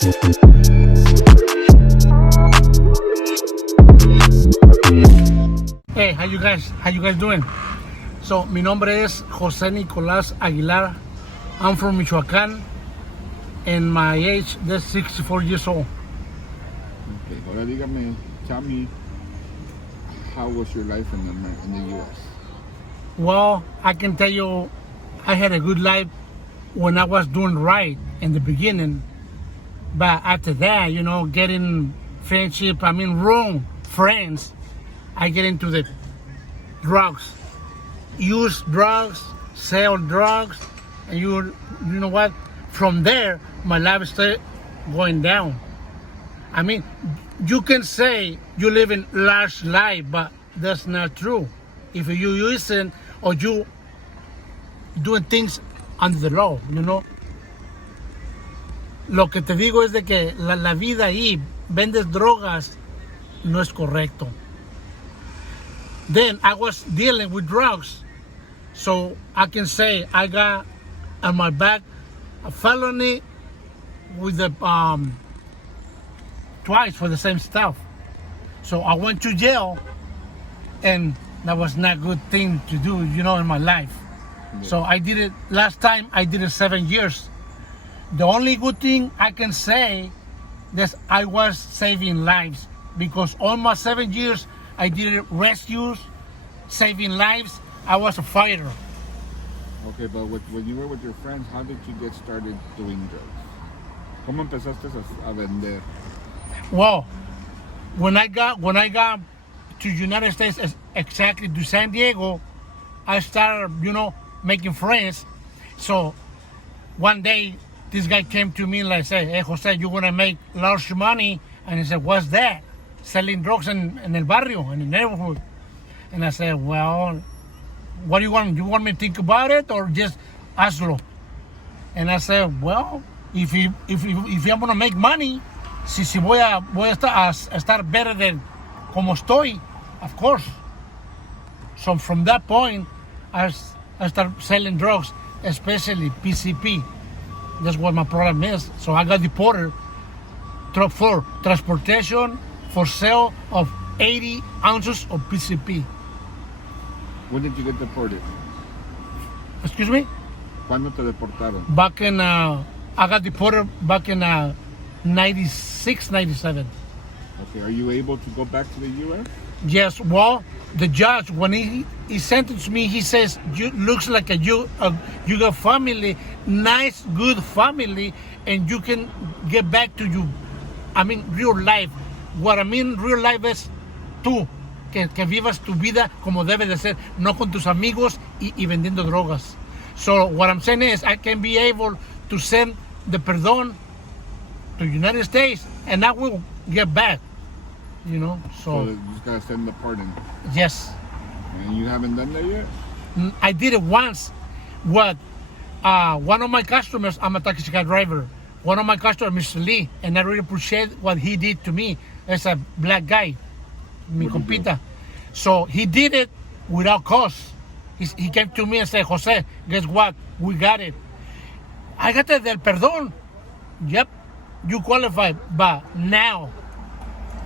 Hey, how you guys doing? So, mi nombre es Jose Nicolás Aguilar. I'm from Michoacán, and my age is 64 years old. Okay, ahora dígame, tell me, how was your life in the U.S.? Well, I can tell you, I had a good life when I was doing right in the beginning. But after that, getting friendship, wrong friends, I get into the drugs. Use drugs, sell drugs, and you know what? From there, my life started going down. You can say you live in large life, but that's not true. If you using or you doing things under the law, Lo que te digo es de que la vida ahí, vendes drogas, no es correcto. Then I was dealing with drugs, so I can say I got on my back a felony with the twice for the same stuff. So I went to jail, and that was not a good thing to do, in my life. Yeah. So I did it, last time I did it 7 years. The only good thing I can say that I was saving lives, because almost 7 years I did rescues, saving lives. I was a fighter. Okay, but when you were with your friends, how did you get started doing drugs? ¿Cómo empezaste a vender? Well, when I got to United States, exactly to San Diego, I started, making friends. So one day, this guy came to me and said, "Hey, Jose, you're gonna make large money." And he said, "What's that?" Selling drugs in el barrio, in the neighborhood. And I said, "Well, what do you want? You want me to think about it or just hazlo?" And I said, "Well, if I'm gonna make money, si voy a estar better than como estoy, of course." So from that point, I started selling drugs, especially PCP. That's what my problem is. So I got deported for transportation for sale of 80 ounces of PCP. When did you get deported? Excuse me? ¿Cuándo te deportaron? Back in, I got deported back in 96, 97. Okay, are you able to go back to the U.S.? Yes, well, the judge, when he sentenced me, he says, "You looks like you got family, nice, good family, and you can get back to real life." What I mean real life is tú, que vivas tu vida como debe de ser, no con tus amigos y vendiendo drogas. So what I'm saying is I can be able to send the perdón to United States, and I will get back. So you just gotta send the pardon. Yes. And you haven't done that yet? I did it once. One of my customers, I'm a taxi cab driver. One of my customers, Mr. Lee, and I really appreciate what he did to me as a black guy, mi compita. So he did it without cost. He came to me and said, "Jose, guess what? We got it. I got el perdón. Yep, you qualify, but now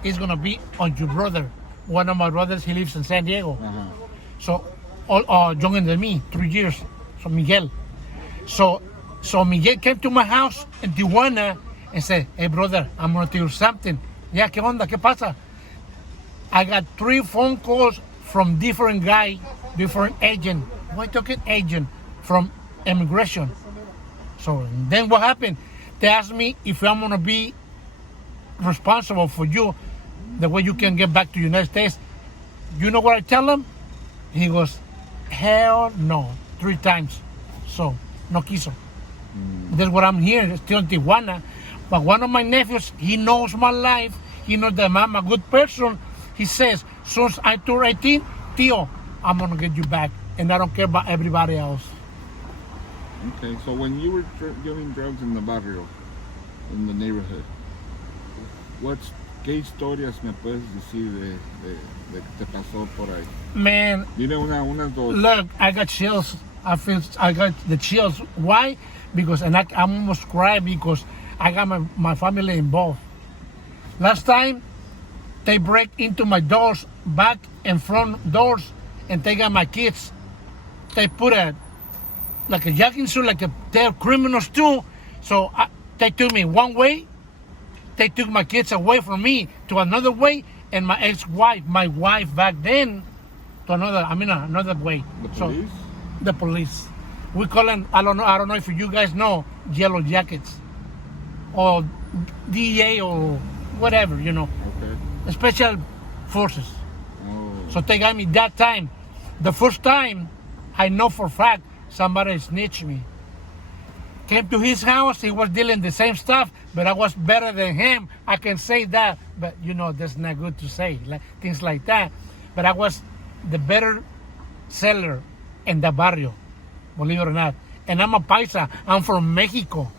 it's gonna be on your brother." One of my brothers, he lives in San Diego. Uh-huh. So, younger than me, 3 years. So Miguel. So Miguel came to my house in Tijuana and said, "Hey brother, I'm gonna tell you something." "Yeah, ¿qué onda? ¿Qué pasa?" I got 3 phone calls from different guy, different agent. Why talking agent? From immigration. So then what happened? They asked me if I'm gonna be responsible for you, the way you can get back to the United States. You know what I tell him? He goes, "Hell no," 3 times. So, no quiso. That's what I'm here, still in Tijuana. But one of my nephews, he knows my life. He knows that I'm a good person. He says, "Since I turn 18, Tio, I'm going to get you back. And I don't care about everybody else." Okay, so when you were doing drugs in the barrio, in the neighborhood, ¿qué historias me puedes decir de que te pasó por ahí? Man, Dime unas dos. Look, I got chills. I got the chills. Why? Because, and I'm almost crying because I got my family involved. Last time, they break into my doors, back and front doors, and they got my kids. They put like a jogging suit, they're criminals too. So they took me one way. They took my kids away from me to another way, and my ex-wife, my wife back then, to another way. The police? So, the police. We call them, I don't know if you guys know, yellow jackets. Or DEA or whatever, Okay. Special forces. Oh. So they got me that time. The first time, I know for a fact, somebody snitched me. Came to his house, he was dealing the same stuff, but I was better than him. I can say that, but that's not good to say, things like that. But I was the better seller in the barrio, believe it or not. And I'm a paisa, I'm from Mexico,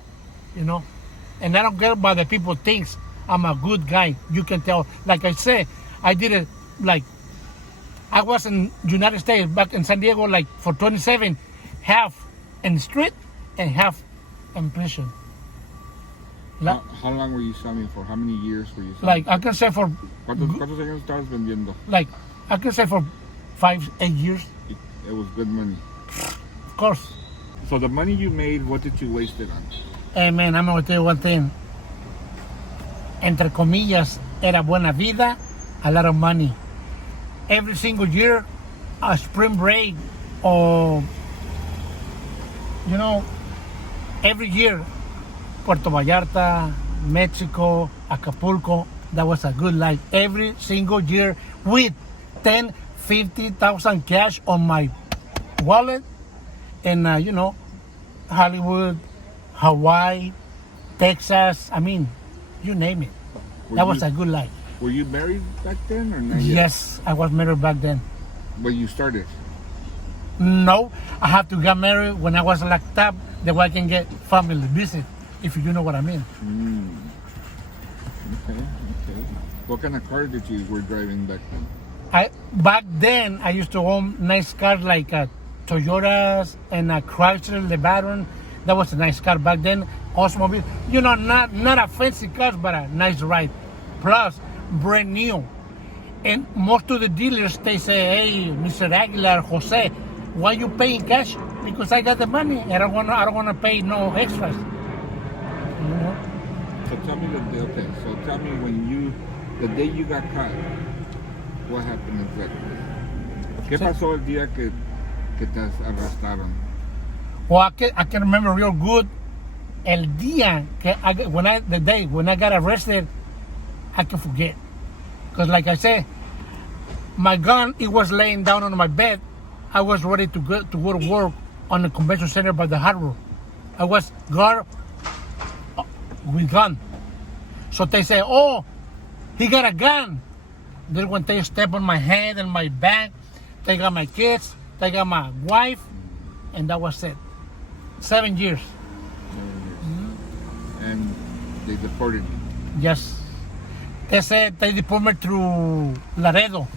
And I don't care what the people think. I'm a good guy. You can tell. Like I said, I did it I was in United States, back in San Diego, for 27, half in the street and half in prison. How long were you selling for? How many years were you selling? I can say for ¿Cuántos años estabas vendiendo? I can say for 5-8 years. It was good money. Of course. So the money you made, what did you waste it on? Hey man, I'm gonna tell you one thing. Entre comillas, era buena vida, a lot of money. Every single year, a spring break, or every year, Puerto Vallarta, Mexico, Acapulco, that was a good life. Every single year with 10, 50,000 cash on my wallet, and Hollywood, Hawaii, Texas, you name it. That was a good life. Were you married back then or not yet? Yes, I was married back then. When you started? No, I have to get married when I was locked up, that way I can get family visit, if you know what I mean. Okay. What kind of car did you were driving back then? Back then, I used to own nice cars like Toyotas and a Chrysler LeBaron. That was a nice car back then. Oldsmobile, not a fancy car, but a nice ride. Plus, brand new. And most of the dealers, they say, hey, Mr. Aguilar, Jose, why you paying cash? Because I got the money. I don't want to pay no extras. So tell me tell me the day you got caught, what happened exactly? ¿Qué pasó el día que te arrestaron? Well, I can remember real good. El día the day when I got arrested, I can forget. Because like I said, my gun, it was laying down on my bed. I was ready to go to work on the convention center by the harbor. I was guard with gun. So they say, oh, he got a gun. Then when they step on my head and my back, they got my kids, they got my wife, and that was it. 7 years. And they deported you? Yes. They said they deported me through Laredo,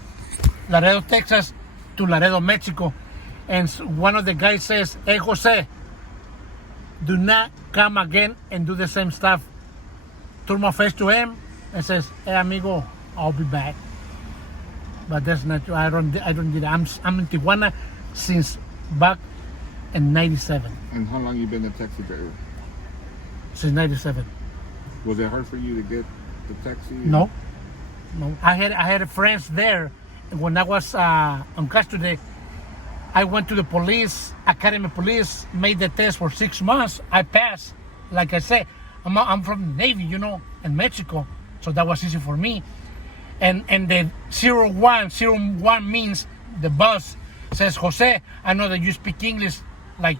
Texas, to Laredo, Mexico. And one of the guys says, hey, Jose, do not come again and do the same stuff. Turn my face to him and says, hey, amigo, I'll be back. But that's not true. I don't do that. I'm in Tijuana since back in 97. And how long you been a taxi driver? Since 97. Was it hard for you to get the taxi? No. I had friends there. When I was on custody, I went to the police, academy police, made the test for 6 months. I passed. Like I said, I'm from the Navy, in Mexico. So that was easy for me. And the 01 means the boss says, Jose, I know that you speak English like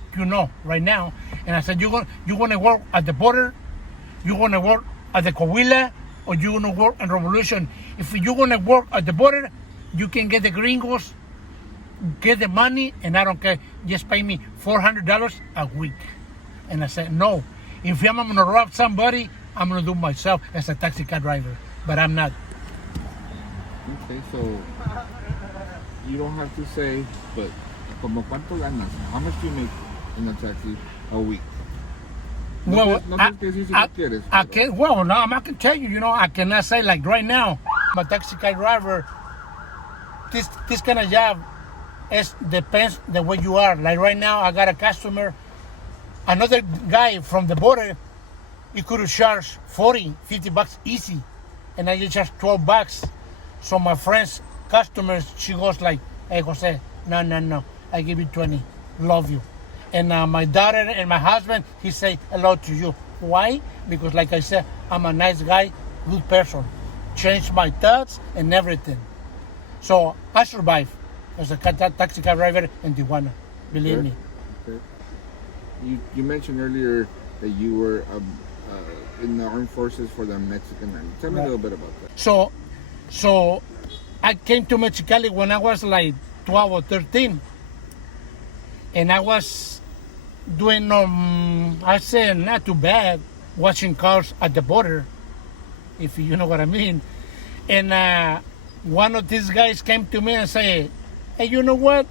right now. And I said, you going to work at the border? You going to work at the Coahuila? Or you going to work in Revolution? If you're going to work at the border, you can get the gringos, get the money, and I don't care. Just pay me $400 a week. And I said, no. If I'm going to rob somebody, I'm going to do myself as a taxi cab driver. But I'm not. Okay, so you don't have to say, but como cuánto ganas? How much do you make in a taxi a week? Well, no tienes que decir si no quieres. I pero- can't. Well, no, I can tell you. You know, I cannot say like right now. I'm a taxi cab driver. This kind of job, it depends the way you are. Like right now, I got a customer. Another guy from the border, he could have charged 40, 50 bucks easy, and I just charged 12 bucks. So my friends, customers, she goes like, "Hey Jose, no, I give you 20. Love you." And my daughter and my husband, he say hello to you. Why? Because like I said, I'm a nice guy, good person. Changed my thoughts and everything. So I survive as a taxi cab driver in Tijuana. Believe me. Okay. You mentioned earlier that you were in the armed forces for the Mexican Army. Tell me a little bit about that. So I came to Mexicali when I was like 12 or 13. And I was doing, I say not too bad, watching cars at the border, if you know what I mean. And one of these guys came to me and said, "Hey, you know what?"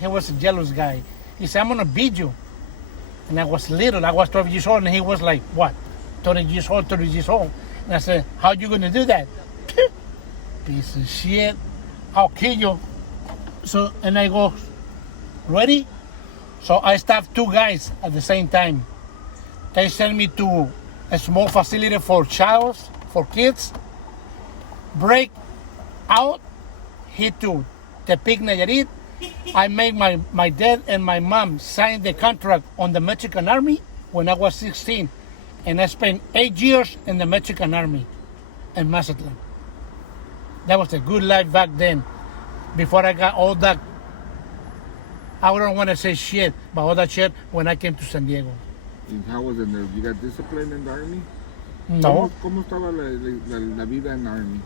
He was a jealous guy. He said, "I'm going to beat you." And I was little, I was 12 years old, and he was like, what, 20 years old, 30 years old. And I said, "How you going to do that?" "Piece of shit, I'll kill you." So, and I go, "Ready?" So I stabbed two guys at the same time. They sent me to a small facility for kids, break out, hit to Tepic, Nayarit. I made my dad and my mom sign the contract on the Mexican Army when I was 16. And I spent 8 years in the Mexican Army in Mazatlan. That was a good life back then. Before I got all that, I don't want to say shit, but all that shit when I came to San Diego. And how was it there? You got disciplined in the Army? No. ¿Cómo estaba la vida en the Army?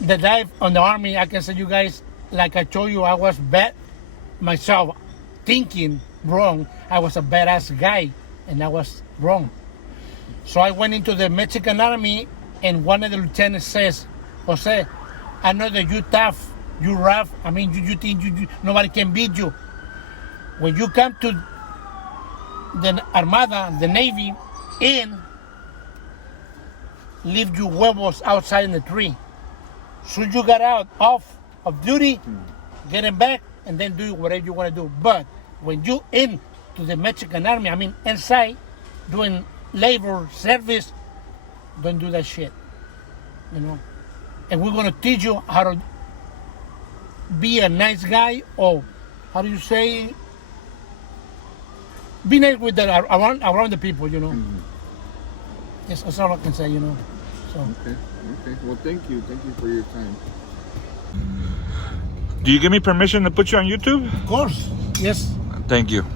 The life on the Army, I can say you guys, like I told you, I was bad myself, thinking wrong. I was a badass guy, and I was wrong. So I went into the Mexican Army, and one of the lieutenants says, "Jose, I know that you tough, you rough. I mean, you think nobody can beat you. When you come to the Armada, the Navy, leave your huevos outside in the tree. Soon you got out off of duty, get them back, and then do whatever you want to do. But when you in to the Mexican Army, I mean inside, doing labor, service, don't do that shit. You know? And we're going to teach you how to be a nice guy, or how do you say, be nice with the around the people, you know." Mm-hmm. Yes, that's all I can say, you know. So Okay. Well, thank you for your time. Do you give me permission to put you on YouTube? of course, yes. Thank you.